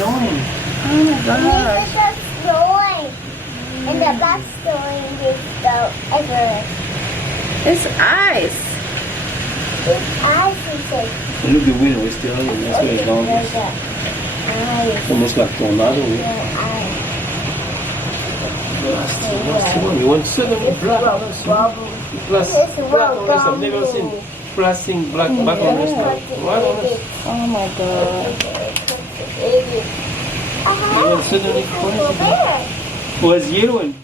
snowing. Oh my gosh. It's just snowing. And the black snowing is the Everest. It's ice. It's ice is like And look, the wind was still hanging. That's where it's gone. there's a ice. Almost like tornado. No Yeah. ice. You want suddenly black on us. Plus, It's black on us. I've never well seen flashing black back on us. Right on us. Oh my god. And then suddenly Where? it was yellow and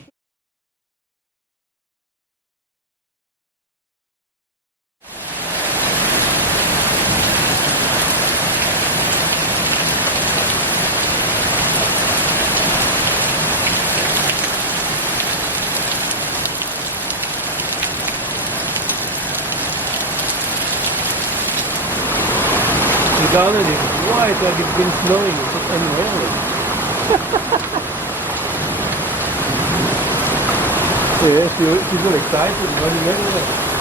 the garden is white like it's been snowing. It's unreal. Yeah, she's all excited. Running everywhere.